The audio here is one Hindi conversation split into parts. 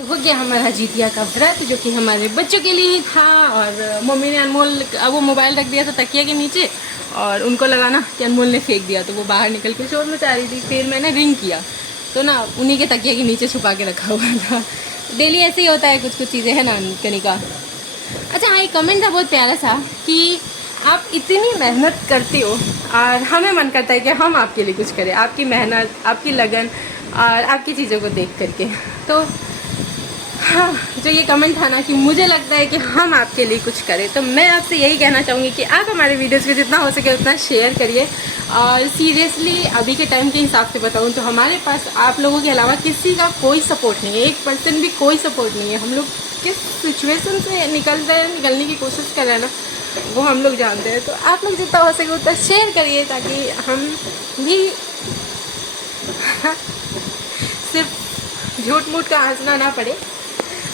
हो गया हमारा जितिया का व्रत, जो कि हमारे बच्चों के लिए ही था। और मम्मी ने अनमोल वो मोबाइल रख दिया था तकिया के नीचे, और उनको लगा ना कि अनमोल ने फेंक दिया, तो वो बाहर निकल के शोर मचा रही थी। फिर मैंने रिंग किया तो ना उन्हीं के तकिया के नीचे छुपा के रखा हुआ था। डेली ऐसे ही होता है, कुछ कुछ चीज़ें है ना कनिका। अच्छा हाँ, एक कमेंट था बहुत प्यारा सा कि आप इतनी मेहनत करते हो और हमें मन करता है कि हम आपके लिए कुछ करें, आपकी मेहनत, आपकी लगन और आपकी चीज़ों को देख करके। तो हाँ, जो ये कमेंट था ना कि मुझे लगता है कि हम आपके लिए कुछ करें, तो मैं आपसे यही कहना चाहूँगी कि आप हमारे वीडियोस को जितना हो सके उतना शेयर करिए। और सीरियसली अभी के टाइम के हिसाब से बताऊँ तो हमारे पास आप लोगों के अलावा किसी का कोई सपोर्ट नहीं है, 1% भी कोई सपोर्ट नहीं है। हम लोग किस सिचुएशन से निकलने की कोशिश कर रहे हैं ना, वो हम लोग जानते हैं। तो आप लोग जितना हो सके उतना शेयर करिए, ताकि हम भी सिर्फ झूठ मूठ का हंसना ना पड़े,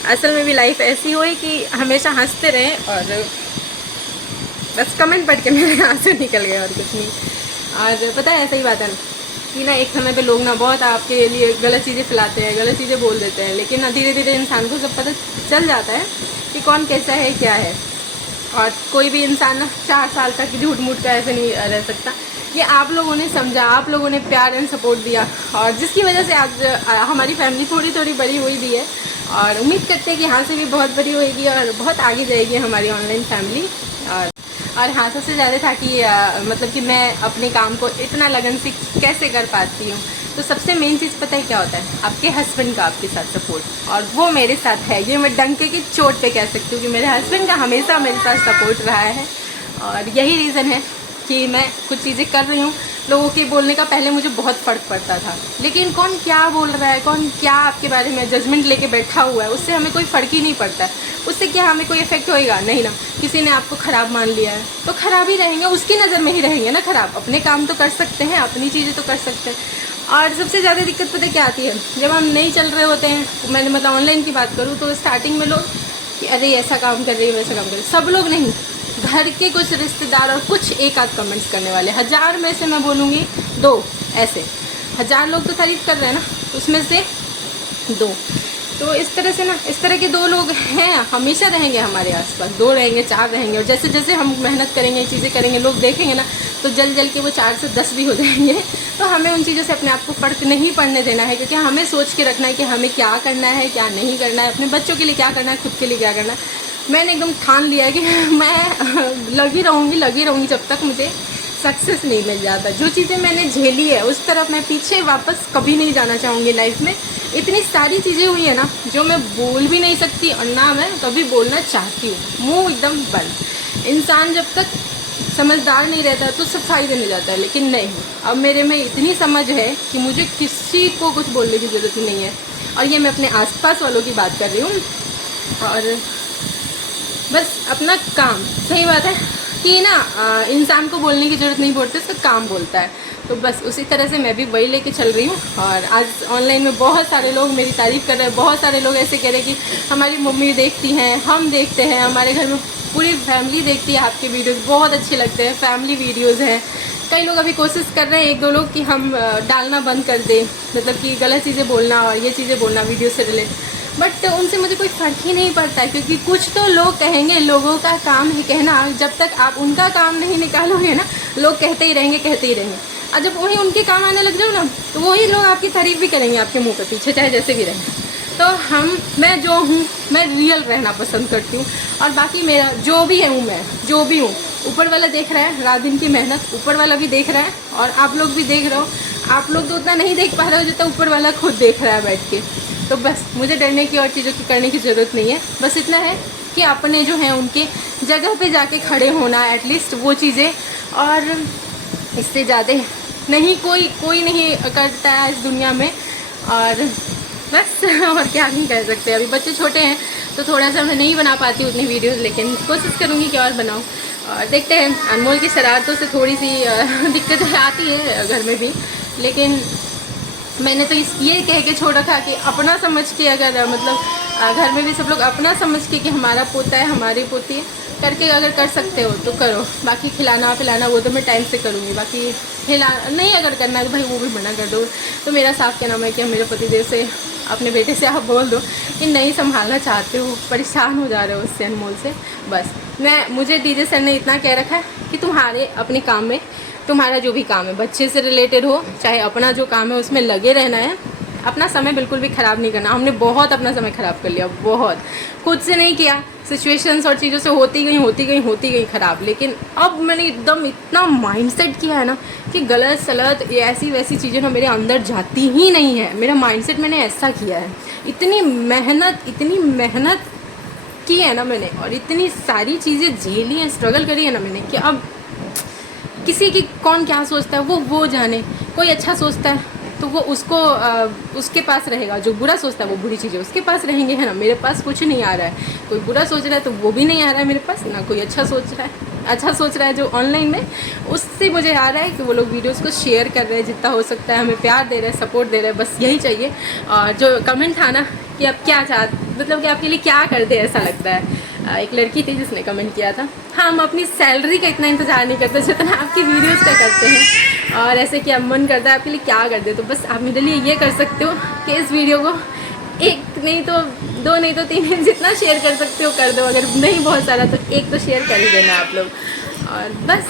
असल में भी लाइफ ऐसी हो कि हमेशा हंसते रहें। और बस कमेंट पढ़ के मेरे आंसू निकल गए और कुछ नहीं। और पता है ऐसा ही बात है कि ना, एक समय पे लोग ना बहुत आपके लिए गलत चीज़ें फैलाते हैं, गलत चीज़ें बोल देते हैं, लेकिन ना धीरे धीरे इंसान को सब पता चल जाता है कि कौन कैसा है क्या है। और कोई भी इंसान ना 4 साल तक झूठ मूठ का ऐसे नहीं रह सकता। ये आप लोगों ने समझा, आप लोगों ने प्यार एंड सपोर्ट दिया, और जिसकी वजह से आज हमारी फैमिली थोड़ी थोड़ी बड़ी हुई भी है। और उम्मीद करते हैं कि यहाँ से भी बहुत बड़ी होएगी और बहुत आगे जाएगी हमारी ऑनलाइन फैमिली। और हाँ, सबसे ज़्यादा था कि मतलब कि मैं अपने काम को इतना लगन से कैसे कर पाती हूँ। तो सबसे मेन चीज़ पता है क्या होता है? आपके हस्बैंड का आपके साथ सपोर्ट, और वो मेरे साथ है। ये मैं डंके की चोट पे कह सकती हूँ कि मेरे हस्बैंड का हमेशा मेरे साथ सपोर्ट रहा है। और यही रीज़न है कि मैं कुछ चीज़ें कर रही हूँ। लोगों के बोलने का पहले मुझे बहुत फ़र्क पड़ता था, लेकिन कौन क्या बोल रहा है, कौन क्या आपके बारे में जजमेंट लेके बैठा हुआ है, उससे हमें कोई फ़र्क ही नहीं पड़ता है। उससे क्या हमें कोई इफेक्ट होएगा? नहीं ना। किसी ने आपको ख़राब मान लिया है तो ख़राब ही रहेंगे, उसकी नज़र में ही रहेंगे ना ख़राब। अपने काम तो कर सकते हैं, अपनी चीज़ें तो कर सकते हैं। और सबसे ज़्यादा दिक्कत पता क्या आती है? जब हम नहीं चल रहे होते हैं, मैंने मतलब ऑनलाइन की बात करूँ तो स्टार्टिंग में लोग कि अरे ऐसा काम कर रही है, वैसा काम कर रही है। सब लोग नहीं, घर के कुछ रिश्तेदार और कुछ एक आध कमेंट्स करने वाले, 1000 में से मैं बोलूँगी 2 ऐसे। 1000 लोग तो तारीफ कर रहे हैं ना, उसमें से 2। तो इस तरह से ना, इस तरह के 2 लोग हैं, हमेशा रहेंगे हमारे आसपास। 2 रहेंगे, 4 रहेंगे, और जैसे जैसे हम मेहनत करेंगे, चीज़ें करेंगे, लोग देखेंगे ना, तो जल जल के वो 4 से 10 भी हो जाएंगे। तो हमें उन चीज़ों से अपने आप को फ़र्क नहीं पड़ने देना है, क्योंकि हमें सोच के रखना है कि हमें क्या करना है, क्या नहीं करना है, अपने बच्चों के लिए क्या करना है, खुद के लिए क्या करना है। मैंने एकदम ठान लिया है कि मैं लगी रहूँगी जब तक मुझे सक्सेस नहीं मिल जाता। जो चीज़ें मैंने झेली है उस तरफ मैं पीछे वापस कभी नहीं जाना चाहूँगी लाइफ में। इतनी सारी चीज़ें हुई है ना जो मैं बोल भी नहीं सकती, और ना मैं कभी बोलना चाहती हूँ। मुँह एकदम बंद। इंसान जब तक समझदार नहीं रहता तो सब फायदे नहीं जाता है, लेकिन नहीं, अब मेरे में इतनी समझ है कि मुझे किसी को कुछ बोलने की ज़रूरत ही नहीं है। और ये मैं अपने आसपास वालों की बात कर रही हूँ। और बस अपना काम, सही बात है कि ना इंसान को बोलने की ज़रूरत नहीं पड़ती, उसका काम बोलता है। तो बस उसी तरह से मैं भी वही लेके चल रही हूँ। और आज ऑनलाइन में बहुत सारे लोग मेरी तारीफ़ कर रहे हैं, बहुत सारे लोग ऐसे कह रहे हैं कि हमारी मम्मी देखती हैं, हम देखते हैं, हमारे घर में पूरी फैमिली देखती है आपके वीडियोज़, बहुत अच्छे लगते हैं, फैमिली वीडियोज़ हैं। कई लोग अभी कोशिश कर रहे हैं, 1-2 लोग, कि हम डालना बंद कर दें, मतलब कि गलत चीज़ें बोलना और ये चीज़ें बोलना वीडियो से रिलेट। बट उनसे मुझे कोई फ़र्क ही नहीं पड़ता है, क्योंकि कुछ तो लोग कहेंगे, लोगों का काम है कहना। जब तक आप उनका काम नहीं निकालोगे ना, लोग कहते ही रहेंगे। और जब वही उनके काम आने लग जाओ ना, तो वही लोग आपकी तारीफ़ भी करेंगे आपके मुंह पे पीछे, चाहे जैसे भी रहें। तो मैं जो हूँ, मैं रियल रहना पसंद करती हूँ। और बाकी मेरा जो भी है, मैं जो भी हूँ, ऊपर वाला देख रहा है, रात दिन की मेहनत ऊपर वाला भी देख रहा है, और आप लोग भी देख रहे हो। आप लोग तो उतना नहीं देख पा रहे हो जितना ऊपर वाला खुद देख रहा है बैठ के। तो बस मुझे डरने की और चीज़ों की करने की ज़रूरत नहीं है। बस इतना है कि अपने जो हैं उनके जगह पे जाके खड़े होना, एटलीस्ट वो चीज़ें। और इससे ज़्यादा नहीं, कोई नहीं करता है इस दुनिया में। और बस और क्या नहीं कर सकते। अभी बच्चे छोटे हैं तो थोड़ा सा मैं नहीं बना पाती उतनी वीडियोज़, लेकिन कोशिश करूँगी कि और बनाऊँ। और देखते हैं, अनमोल की शरारतों से थोड़ी सी दिक्कतें आती है घर में भी, लेकिन मैंने तो ये कह के छोड़ रखा कि अपना समझ के, अगर मतलब घर में भी सब लोग अपना समझ के कि हमारा पोता है, हमारी पोती है, करके अगर कर सकते हो तो करो। बाकी खिलाना पिलाना वो तो मैं टाइम से करूँगी। बाकी खिला नहीं अगर करना है तो भाई वो भी मना कर दो। तो मेरा साफ क्या नाम है कि मेरे पतिदेव से अपने बेटे से आप बोल दो कि नहीं संभालना चाहते हो, परेशान हो जा रहे हो उससे, अनमोल से। बस मुझे डीजे सर ने इतना कह रखा है कि तुम्हारे अपने काम में, तुम्हारा जो भी काम है बच्चे से रिलेटेड हो चाहे अपना जो काम है उसमें लगे रहना है, अपना समय बिल्कुल भी ख़राब नहीं करना। हमने बहुत अपना समय ख़राब कर लिया, बहुत, खुद से नहीं किया, सिचुएशंस और चीज़ों से होती गई ख़राब। लेकिन अब मैंने एकदम इतना माइंडसेट किया है ना कि गलत सलत ये ऐसी वैसी चीज़ें ना मेरे अंदर जाती ही नहीं है। मेरा माइंडसेट मैंने ऐसा किया है, इतनी मेहनत की है ना मैंने, और इतनी सारी चीज़ें झेली हैं, स्ट्रगल करी है ना मैंने, कि अब किसी की कौन क्या सोचता है वो जाने। कोई अच्छा सोचता है तो वो उसके पास रहेगा, जो बुरा सोचता है वो बुरी चीज़ें उसके पास रहेंगे, है ना। मेरे पास कुछ नहीं आ रहा है, कोई बुरा सोच रहा है तो वो भी नहीं आ रहा है मेरे पास, ना कोई अच्छा सोच रहा है जो ऑनलाइन में, उससे मुझे आ रहा है कि वो लोग वीडियोस को शेयर कर रहे हैं जितना हो सकता है, हमें प्यार दे रहे हैं, सपोर्ट दे रहे हैं, बस यही चाहिए। और जो कमेंट था ना कि आप क्या मतलब कि आपके लिए क्या कर दे ऐसा लगता है, एक लड़की थी जिसने कमेंट किया था, हम अपनी सैलरी का इतना इंतज़ार नहीं करते जितना आपकी वीडियोस का करते हैं, और ऐसे कि अब मन करता है आपके लिए क्या कर दे। तो बस आप मेरे लिए ये कर सकते हो कि इस वीडियो को 1 नहीं तो 2 नहीं तो 3 जितना शेयर कर सकते हो कर दो, अगर नहीं बहुत सारा तो 1 तो शेयर कर ही देना आप लोग। और बस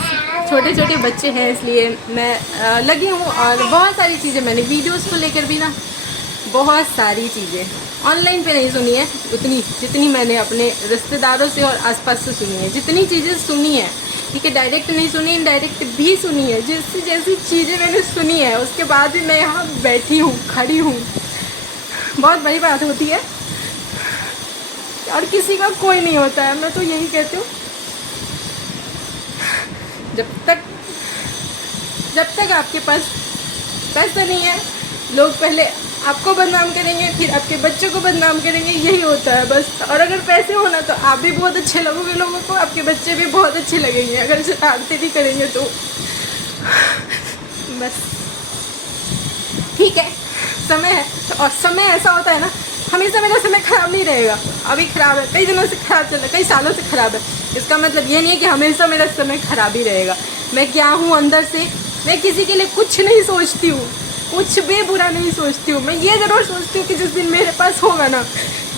छोटे बच्चे हैं इसलिए मैं लगी हूँ, और बहुत सारी चीज़ें मैंने वीडियोज़ को लेकर भी ना, बहुत सारी चीज़ें ऑनलाइन पे नहीं सुनी है उतनी जितनी मैंने अपने रिश्तेदारों से और आसपास से सुनी है। जितनी चीज़ें सुनी है, ठीक है, डायरेक्ट नहीं सुनी, इनडायरेक्ट भी सुनी है, जैसी चीज़ें मैंने सुनी है उसके बाद भी मैं यहाँ बैठी हूँ, खड़ी हूँ, बहुत बड़ी बात होती है। और किसी का कोई नहीं होता है, मैं तो यही कहती हूँ, जब तक आपके पास पैसा नहीं है, लोग पहले आपको बदनाम करेंगे, फिर आपके बच्चों को बदनाम करेंगे, यही होता है बस। और अगर पैसे होना तो आप भी बहुत अच्छे लगोगे लोगों को, आपके बच्चे भी बहुत अच्छे लगेंगे, अगर शरारतें भी करेंगे तो बस। ठीक है, समय है, और समय ऐसा होता है ना, हमेशा मेरा समय ख़राब नहीं रहेगा। अभी ख़राब है, कई दिनों से ख़राब चल रहा है, कई सालों से ख़राब है, इसका मतलब ये नहीं है कि हमेशा मेरा समय ख़राब ही रहेगा। मैं क्या हूँ अंदर से, मैं किसी के लिए कुछ नहीं सोचती हूँ, कुछ भी बुरा नहीं सोचती हूँ। मैं ये ज़रूर सोचती हूँ कि जिस दिन मेरे पास होगा ना,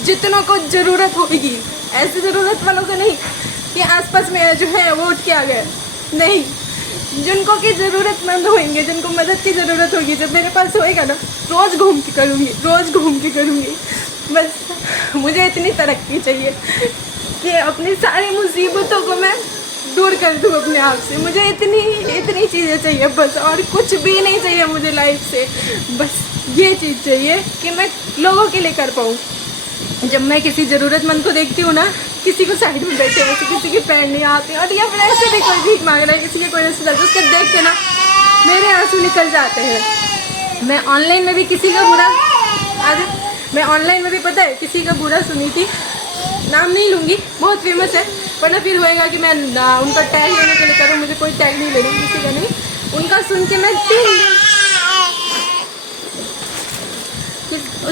जितनों को ज़रूरत होगी, ऐसी ज़रूरत वालों को नहीं कि आसपास में जो है वो उठ के आ गए, नहीं, जिनको की ज़रूरतमंद होंगे, जिनको मदद की ज़रूरत होगी, जब मेरे पास होएगा ना, रोज़ घूम के करूँगी। बस मुझे इतनी तरक्की चाहिए कि अपनी सारी मुसीबतों को मैं दूर कर दूँ अपने आप से। मुझे इतनी चीज़ें चाहिए बस, और कुछ भी नहीं चाहिए मुझे लाइफ से। बस ये चीज़ चाहिए कि मैं लोगों के लिए कर पाऊँ। जब मैं किसी ज़रूरतमंद को देखती हूँ ना, किसी को साइड में बैठे हुए, किसी के पैर नहीं आते, और या फिर ऐसे भी कोई भीख मांग रहा है, किसी के कोई रिश्तेदार, उसको देख के ना मेरे आंसू निकल जाते हैं। मैं ऑनलाइन में भी किसी का बुरा, मैं ऑनलाइन में भी पता है किसी का बुरा सुनी थी, नाम नहीं लूँगी, बहुत फेमस है, वरना फिर होएगा कि मैं उनका टैग लेने के लिए करूँ, मुझे कोई टैग नहीं लेनी, किसी का नहीं। उनका सुन के मैं 3 दिन,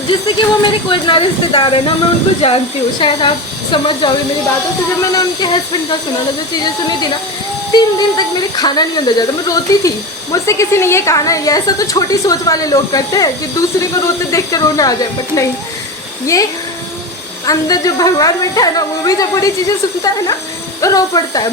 जिससे कि वो मेरे कोई ना रिश्तेदार है ना, मैं उनको जानती हूँ, शायद आप समझ जाओगे मेरी बातों से। जब मैंने उनके हस्बैंड का सुना ना, जो चीज़ें सुनी थी ना, 3 दिन तक मेरे खाना नहीं अंदर जाता, मैं रोती थी। मुझसे किसी ने ये कहा ना, ये ऐसा तो छोटी सोच वाले लोग करते हैं कि दूसरे को रोते देख कर रोना आ जाए, बट नहीं, ये अंदर जो भगवान बैठा है ना, वो भी जब बुरी चीज़ें सुनता है ना तो रो पड़ता है।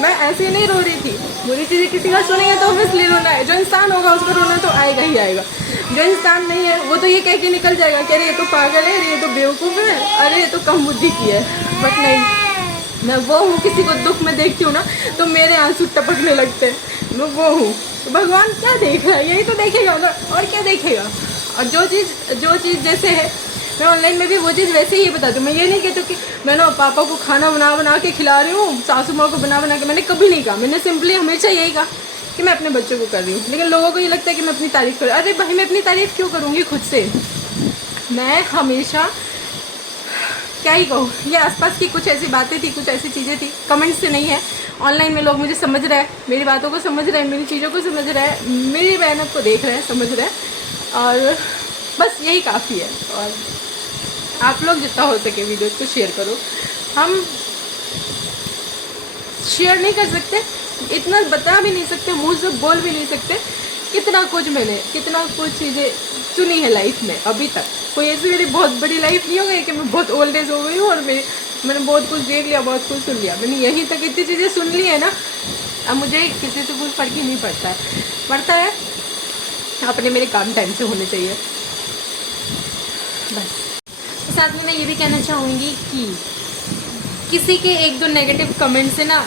मैं ऐसे नहीं रो रही थी, बुरी चीज़ें किसी का सुनेंगे तो ऑब्वियसली रोना है। जो इंसान होगा उसको रोना तो आएगा ही आएगा, जो इंसान नहीं है वो तो ये कह के निकल जाएगा कि अरे ये तो पागल है, अरे ये तो बेवकूफ़ है, अरे ये तो कम बुद्धि की है। बट नहीं, मैं वो हूँ, किसी को दुख में देखती हूँ ना तो मेरे आंसू टपकने लगते हैं, मैं वो हूँ। तो भगवान क्या देख रहा है, यही तो देखेगा ना, और क्या देखेगा। और जो चीज़ जैसे है, मैं ऑनलाइन में भी वो चीज़ वैसे ही बताती हूँ। मैं ये नहीं कहती कि मैं ना पापा को खाना बना के खिला रही हूँ, सासू माँ को बना के, मैंने कभी नहीं कहा। मैंने सिंपली हमेशा यही कहा कि मैं अपने बच्चों को कर रही हूँ। लेकिन लोगों को ये लगता है कि मैं अपनी तारीफ़ करूँ। अरे भाई, मैं अपनी तारीफ़ क्यों करूँगी खुद से? मैं हमेशा क्या ही कहूँ, ये आसपास की कुछ ऐसी बातें थी, कुछ ऐसी चीज़ें थी, कमेंट से नहीं है। ऑनलाइन में लोग मुझे समझ रहे हैं, मेरी बातों को समझ रहे हैं, मेरी चीज़ों को समझ रहे हैं, मेरी मेहनत को देख रहे हैं, समझ रहे हैं, और बस यही काफ़ी है। और आप लोग जितना हो सके वीडियोस को शेयर करो। हम शेयर नहीं कर सकते, इतना बता भी नहीं सकते, मुँह से बोल भी नहीं सकते कितना कुछ चीज़ें सुनी है लाइफ में अभी तक। कोई ऐसी मेरी बहुत बड़ी लाइफ नहीं हो गई कि मैं बहुत ओल्ड एज हो गई हूँ और मैंने बहुत कुछ देख लिया, बहुत कुछ सुन लिया। मैंने यहीं तक इतनी चीज़ें सुन ली है ना, अब मुझे किसी से कुछ फर्क ही नहीं पड़ता है। अपने मेरे काम टाइम से होने चाहिए बस। साथ में मैं ये भी कहना चाहूँगी कि किसी के एक दो नेगेटिव कमेंट से ना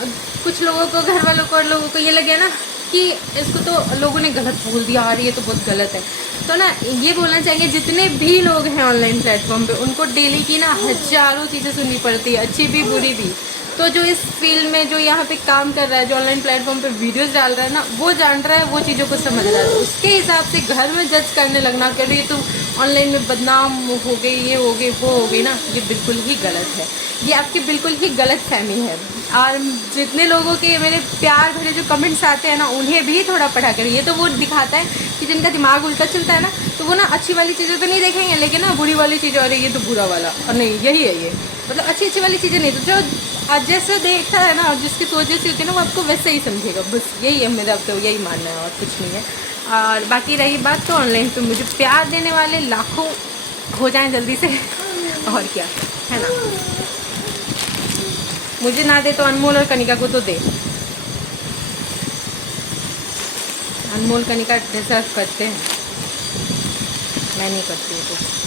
कुछ लोगों को, घर वालों को और लोगों को ये लगे ना कि इसको तो लोगों ने गलत बोल दिया और ये तो बहुत गलत है। तो ना ये बोलना चाहिए, जितने भी लोग हैं ऑनलाइन प्लेटफॉर्म पे, उनको डेली की ना हज़ारों चीज़ें सुननी पड़ती है, अच्छी भी बुरी भी। तो जो इस फील्ड में, जो यहाँ पे काम कर रहा है, जो ऑनलाइन प्लेटफॉर्म पे वीडियोस डाल रहा है ना, वो जान रहा है, वो चीज़ों को समझ रहा है। तो उसके हिसाब से घर में जज करने लगना कि अरे तुम ऑनलाइन में बदनाम हो गई, ये हो गई, वो हो गई ना, ये बिल्कुल ही गलत है। ये आपकी बिल्कुल ही गलत फहमी है। और जितने लोगों के मेरे प्यार भरे जो कमेंट्स आते हैं ना, उन्हें भी थोड़ा पढ़ा करें। ये तो वो दिखाता है कि जिनका दिमाग उल्टा चलता है ना, तो वो ना अच्छी वाली चीज़ें तो नहीं देखेंगे, लेकिन ना बुरी वाली चीज़ें, अरे ये तो बुरा वाला, और नहीं यही है ये, मतलब अच्छी वाली चीज़ें नहीं। तो जो जैसे देखता है ना, जिसकी सोच जैसी होती है ना, वो आपको वैसे ही समझेगा। बस यही है मेरा, अब तो यही मानना है और कुछ नहीं है। और बाकी रही बात तो ऑनलाइन पे मुझे प्यार देने वाले लाखों हो जाएं जल्दी से, और क्या है ना। मुझे ना दे तो अनमोल और कनिका को तो दे। अनमोल कनिका डिजर्व करते हैं, मैं नहीं करती हूँ कुछ।